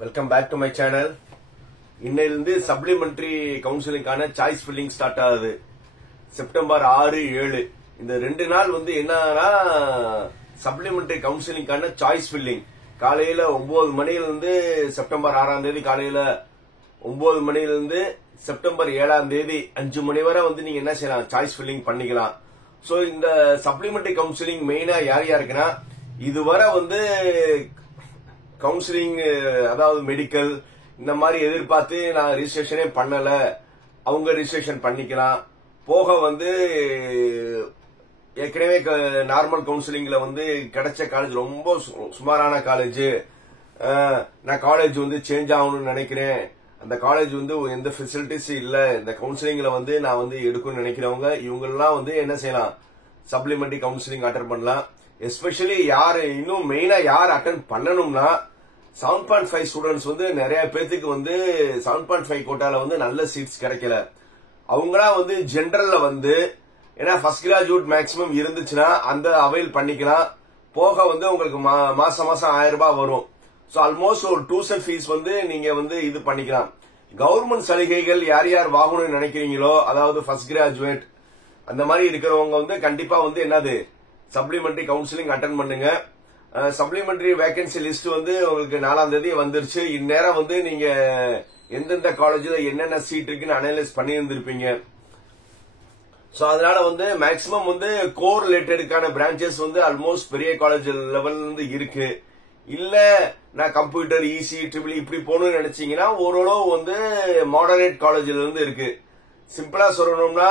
Welcome back to my channel. இன்னையிலிருந்து supplementary கவுன்சிலிங்கான choice filling start ஆகுது. செப்டம்பர் 6, 7 இந்த 2 நாள் என்னன்னா சப்ளிமெண்டரி கவுன்சிலிங்கான சாய்ஸ் ஃபில்லிங். காலையில 9 மணியிலிருந்து செப்டம்பர் 6ஆம் தேதி காலையில 9 மணியிலிருந்து செப்டம்பர் 7ஆம் தேதி 5 மணி வரை நீங்க என்ன செய்யலாம், சாய்ஸ் ஃபில்லிங் பண்ணிக்கலாம். சோ இந்த சப்ளிமெண்டரி கவுன்சிலிங் மெயினா யார் யாருக்குன்னா, இதுவரை கவுன்சிலிங் அதாவது மெடிக்கல் இந்த மாதிரி எதிர்பார்த்து நான் ரிஜிஸ்ட்ரேஷனே பண்ணல, அவங்க ரிஜிஸ்ட்ரேஷன் பண்ணிக்கலாம். போக ஏற்கனவே நார்மல் கவுன்சிலிங்ல கிடைச்ச காலேஜ் ரொம்ப சுமாரான காலேஜ், நான் காலேஜ் சேஞ்ச் ஆகணும்னு நினைக்கிறேன், அந்த காலேஜ் எந்த ஃபெசிலிட்டிஸ் இல்ல, இந்த கவுன்சிலிங்ல நான் எடுக்கணும்னு நினைக்கிறவங்க இவங்க என்ன செய்யலாம், சப்ளிமெண்டரி கவுன்சிலிங் அட்டன் பண்ணலாம். எஸ்பெஷலி யார் இன்னும் மெயினா யார் அட்டன் பண்ணணும்னா 7.5 ஸ்டூடெண்ட்ஸ் நிறைய பேத்துக்கு 7.5 கோட்டால நல்ல சீட்ஸ் கிடைக்கல. அவங்களாம் ஜெனரல்ல ஏன்னா ஃபர்ஸ்ட் கிராஜுவேட் மேக்ஸிமம் இருந்துச்சுன்னா அந்த அவைல் பண்ணிக்கலாம். போக உங்களுக்கு மாசம் 1000 ரூபாய் வரும். சோ ஆல்மோஸ்ட் ஒரு டியூஷன் ஃபீஸ் நீங்க இது பண்ணிக்கலாம். கவர்மெண்ட் சலுகைகள் யார் யார் வாங்கணும்னு நினைக்கிறீங்களோ, அதாவது ஃபர்ஸ்ட் கிராஜுவேட் அந்த மாதிரி இருக்கிறவங்க கண்டிப்பா என்னது சப்ளிமெண்டரி கவுன்சிலிங் அட்டன் பண்ணுங்க. சப்ளிமெண்டரி வேகன்சி லிஸ்ட் உங்களுக்கு 4ஆம் தேதி வந்துருச்சு. இந்நேரம் நீங்க எந்தெந்த காலேஜ்ல என்னென்ன சீட் இருக்குன்னு அனலைஸ் பண்ணி இருந்திருப்பீங்க. சோ அதனால மேக்சிமம் கோர் ரிலேட்டடுக்கான பிரான்சஸ் ஆல்மோஸ்ட் பெரிய காலேஜ் லெவல்ல இருக்கு. இல்ல நான் கம்ப்யூட்டர், இசி, ட்ரிபிள் இப்படி போகணும்னு நினைச்சீங்கன்னா ஓரளவு மாடரேட் காலேஜ்ல இருக்கு. சிம்பிளா சொல்லணும்னா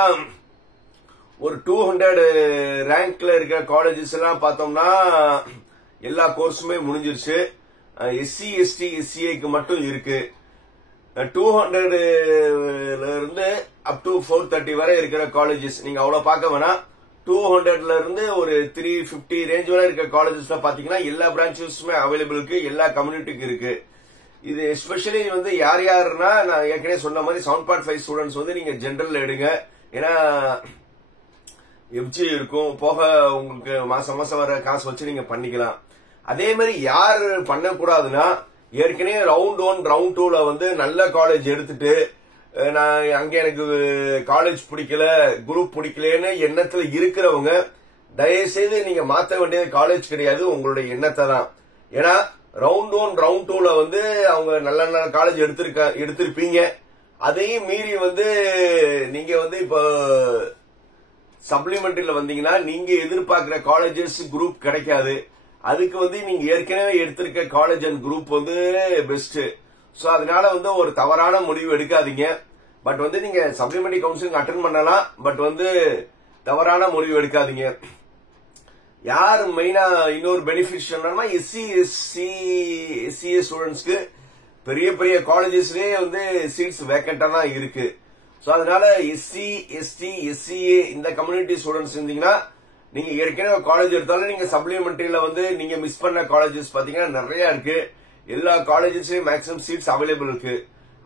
ஒரு 200 ரேங்க்ல இருக்கிற காலேஜஸ் எல்லாம் பார்த்தோம்னா எல்லா கோர்ஸுமே முடிஞ்சிருச்சு. எஸ்சி, எஸ்டி, எஸ்சிஏக்கு மட்டும் இருக்கு. 200ல இருந்து அப் டு 430 வரை இருக்கிற காலேஜஸ் நீங்க அவ்வளவு பார்க்க வேணாம். 200ல இருந்து ஒரு 350 ரேஞ்ச் வரை இருக்கிற காலேஜஸ்ல பாத்தீங்கன்னா எல்லா பிரான்ச்சஸுமே அவைலபிள் இருக்கு, எல்லா கம்யூனிட்டிக்கு இருக்கு. இது எஸ்பெஷலி யார் யாருன்னா, நான் ஏற்கனவே சொன்ன மாதிரி 7.5 ஸ்டூடெண்ட்ஸ் நீங்க ஜெனரல் எடுங்க. ஏன்னா எஃப்ஜி இருக்கும், போக உங்களுக்கு மாசம் மாசம் வர காசு வச்சு நீங்க பண்ணிக்கலாம். அதே மாதிரி யார் பண்ணக்கூடாதுன்னா, ஏற்கனவே ரவுண்ட் 1 ரவுண்ட் 2ல நல்ல காலேஜ் எடுத்துட்டு நான் அங்க எனக்கு காலேஜ் பிடிக்கல, குரூப் பிடிக்கலன்னு எண்ணத்துல இருக்கிறவங்க தயவுசெய்து நீங்க மாத்த வேண்டியது காலேஜ் கிடையாது, உங்களுடைய எண்ணத்தை தான். ஏன்னா ரவுண்ட் 1 ரவுண்ட் 2ல அவங்க நல்ல நல்ல காலேஜ் எடுத்திருப்பீங்க. அதையும் மீறி நீங்க இப்ப சப்ளிமெண்டரியில வந்தீங்கன்னா நீங்க எதிர்பார்க்கிற காலேஜஸ் குரூப் கிடைக்காது. அதுக்கு நீங்க ஏற்கனவே எடுத்திருக்க college and group best. So அதனால ஒரு தவறான முடிவு எடுக்காதீங்க. பட் நீங்க சப்ளிமெண்டரி கவுன்சிலிங் அட்டன் பண்ணலாம், பட் தவறான முடிவு எடுக்காதீங்க. யார் மெயினா இன்னொரு பெனிஃபிட் சொன்னா, எஸ்சி, எஸ்சி, எஸ்சிஏ ஸ்டூடெண்ட்ஸ்க்கு பெரிய பெரிய காலேஜஸ்லயே சீட்ஸ் வேக்கண்டா இருக்கு. சோ அதனால எஸ்சி, எஸ்டி, எஸ்சிஏ இந்த கம்யூனிட்டி ஸ்டூடெண்ட்ஸ் இருந்தீங்கன்னா நீங்க ஏற்கனவே காலேஜ் எடுத்தாலும் நீங்க சப்ளிமெண்டரியில நீங்க மிஸ் பண்ண காலேஜஸ் பாத்தீங்கன்னா நிறைய இருக்கு. எல்லா காலேஜஸ்லயும் மேக்ஸிமம் சீட்ஸ் அவைலபிள் இருக்கு.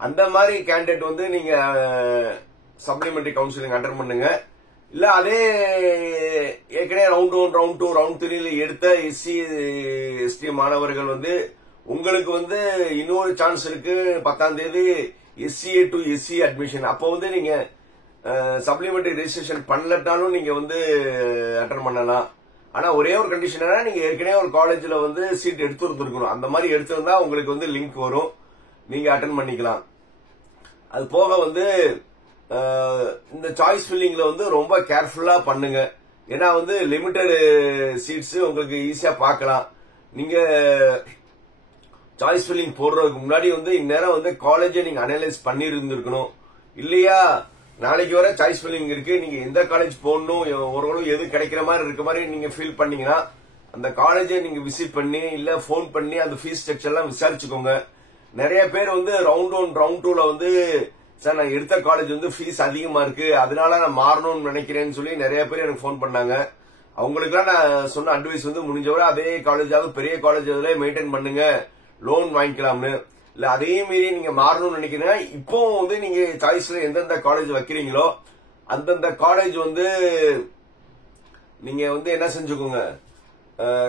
அந்த மாதிரி கேண்டிடேட் நீங்க சப்ளிமெண்டரி கவுன்சிலிங் அட்டன் பண்ணுங்க. இல்ல அதே ஏற்கனவே ரவுண்ட் 1 ரவுண்ட் 2 ரவுண்ட் 3ல எடுத்த எஸ்சி, எஸ்டி மாணவர்கள் உங்களுக்கு இன்னொரு சான்ஸ் இருக்கு. 10ஆம் தேதி எஸ்சிஏ டு எஸ்சி அட்மிஷன். அப்போ நீங்க சப்ளிமெண்டரி ரெஜிஸ்ட்ரேஷன் பண்ணலட்டாலும் நீங்க அட்டன் பண்ணலாம். ஆனா ஒரே ஒரு கண்டிஷன், நீங்க ஏற்கனவே ஒரு காலேஜ்ல சீட் எடுத்து இருக்கணும். அந்த மாதிரி எடுத்திருந்தா உங்களுக்கு லிங்க் வரும், நீங்க அட்டன் பண்ணிக்கலாம். அது போக இந்த சாய்ஸ் ஃபில்லிங்ல ரொம்ப கேர்ஃபுல்லா பண்ணுங்க. ஏன்னா லிமிட்டட் சீட்ஸ் உங்களுக்கு ஈஸியா பார்க்கலாம். நீங்க சாய்ஸ் ஃபில்லிங் போடுறதுக்கு முன்னாடி இந்நேரம் காலேஜை நீங்க அனலைஸ் பண்ணி இருந்திருக்கணும். இல்லையா நாளைக்கு வர சாய்ஸ் ஃபில்லிங் இருக்கு, நீங்க எந்த காலேஜ் போடணும், ஓரளவு எது கிடைக்கிற மாதிரி இருக்க மாதிரி நீங்க ஃபீல் பண்ணீங்கன்னா அந்த காலேஜை நீங்க விசிட் பண்ணி இல்ல போன் பண்ணி அந்த ஃபீஸ் ஸ்ட்ரக்சர் எல்லாம் விசாரிச்சுக்கோங்க. நிறைய பேர் ரவுண்ட் 1 ரவுண்ட் 2ல சார் நான் எடுத்த காலேஜ் ஃபீஸ் அதிகமா இருக்கு, அதனால நான் மாறணும்னு நினைக்கிறேன்னு சொல்லி நிறைய பேர் எனக்கு போன் பண்ணாங்க. அவங்களுக்குலாம் நான் சொன்ன அட்வைஸ் முடிஞ்சவரை அதே காலேஜாவது பெரிய காலேஜ் மெயின்டைன் பண்ணுங்க, லோன் வாங்கிக்கலாம்னு. இல்ல அதே மீறி நீங்க மாறணும்னு நினைக்கிறீங்கன்னா இப்போ நீங்க சாய்ஸ்ல எந்தெந்த காலேஜ் வைக்கிறீங்களோ அந்தந்த காலேஜ் நீங்க என்ன செஞ்சுக்கோங்க,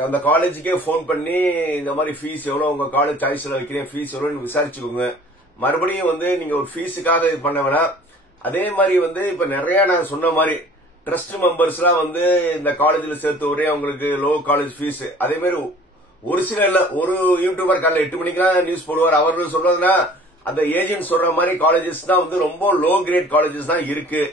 அந்த காலேஜுக்கே போன் பண்ணி இந்த மாதிரி ஃபீஸ் எவ்வளவு, உங்க காலேஜ் சாய்ஸ்ல வைக்கிறேன் ஃபீஸ் எவ்வளவுன்னு விசாரிச்சுக்கோங்க. மறுபடியும் வந்து நீங்க ஒரு ஃபீஸுக்காக இது பண்ண வேணாம். அதே மாதிரி வந்து இப்ப நிறைய நான் சொன்ன மாதிரி ட்ரஸ்ட் மெம்பர்ஸ் எல்லாம் வந்து இந்த காலேஜ்ல சேர்த்து ஒரே அவங்களுக்கு லோ காலேஜ் ஃபீஸ். அதே மாதிரி ஒரு சில இல்ல, ஒரு யூடியூபர் காலைல 8 மணிக்கெல்லாம் நியூஸ் போடுவார். அவர்கள் சொல்றதுன்னா அந்த ஏஜென்ட் சொல்ற மாதிரி காலேஜஸ் தான் வந்து ரொம்ப லோ கிரேட் காலேஜஸ் தான் இருக்கு.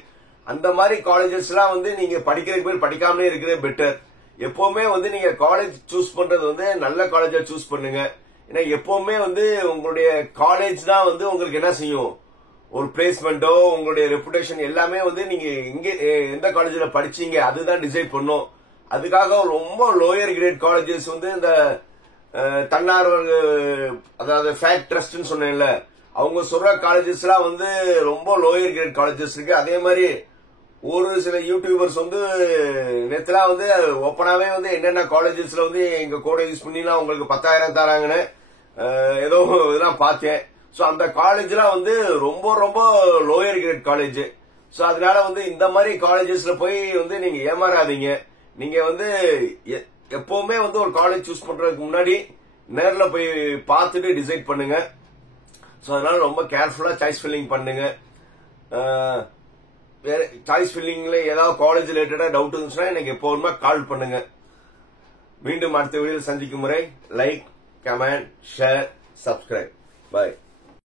அந்த மாதிரி காலேஜஸ் எல்லாம் வந்து நீங்க படிக்கிறதுக்கு பேர் படிக்காமலே இருக்கிறது பெட்டர். எப்பவுமே வந்து நீங்க காலேஜ் சூஸ் பண்றது வந்து நல்ல காலேஜா சூஸ் பண்ணுங்க. ஏன்னா எப்பவுமே வந்து உங்களுடைய காலேஜ் தான் வந்து உங்களுக்கு என்ன செய்யும், ஒரு பிளேஸ்மெண்டோ உங்களுடைய ரெப்புடேஷன் எல்லாமே வந்து நீங்க எங்க எந்த காலேஜ்ல படிச்சீங்க அதுதான் டிசைட் பண்ணும். அதுக்காக ரொம்ப லோயர் கிரேட் காலேஜஸ் வந்து இந்த தன்னார்வ, அதாவது ஃபேக்ட் ட்ரஸ்ட்னு சொன்னேன்ல, அவங்க சொல்ற காலேஜஸ் எல்லாம் வந்து ரொம்ப லோயர் கிரேட் காலேஜஸ் இருக்கு. அதே மாதிரி ஒரு சில யூடியூபர்ஸ் வந்து நேத்துலாம் வந்து ஓப்பனாவே வந்து என்னென்ன காலேஜஸ்ல வந்து எங்க கோடை யூஸ் பண்ணிலாம் உங்களுக்கு 10,000 தராங்கன்னு ஏதோ இதெல்லாம் பார்த்தேன். சோ அந்த காலேஜ்லாம் வந்து ரொம்ப ரொம்ப லோயர் கிரேட் காலேஜ். சோ அதனால வந்து இந்த மாதிரி காலேஜஸ்ல போய் வந்து நீங்க ஏமாறாதீங்க. நீங்க வந்து எப்பவுமே வந்து ஒரு காலேஜ் சூஸ் பண்றதுக்கு முன்னாடி நேர்ல போய் பார்த்துட்டு டிசைட் பண்ணுங்க. சோ அதனால ரொம்ப கேர்ஃபுல்லா சாய்ஸ் ஃபில்லிங் பண்ணுங்க. வேற சாய்ஸ் ஃபில்லிங்ல ஏதாவது காலேஜ் ரிலேட்டடா டவுட் இருந்துச்சுன்னா எனக்கு எப்போதுமே கால் பண்ணுங்க. மீண்டும் அடுத்த வீடியோவில் சந்திக்கும் முறை லைக், கமெண்ட், ஷேர், சப்ஸ்கிரைப். பாய்.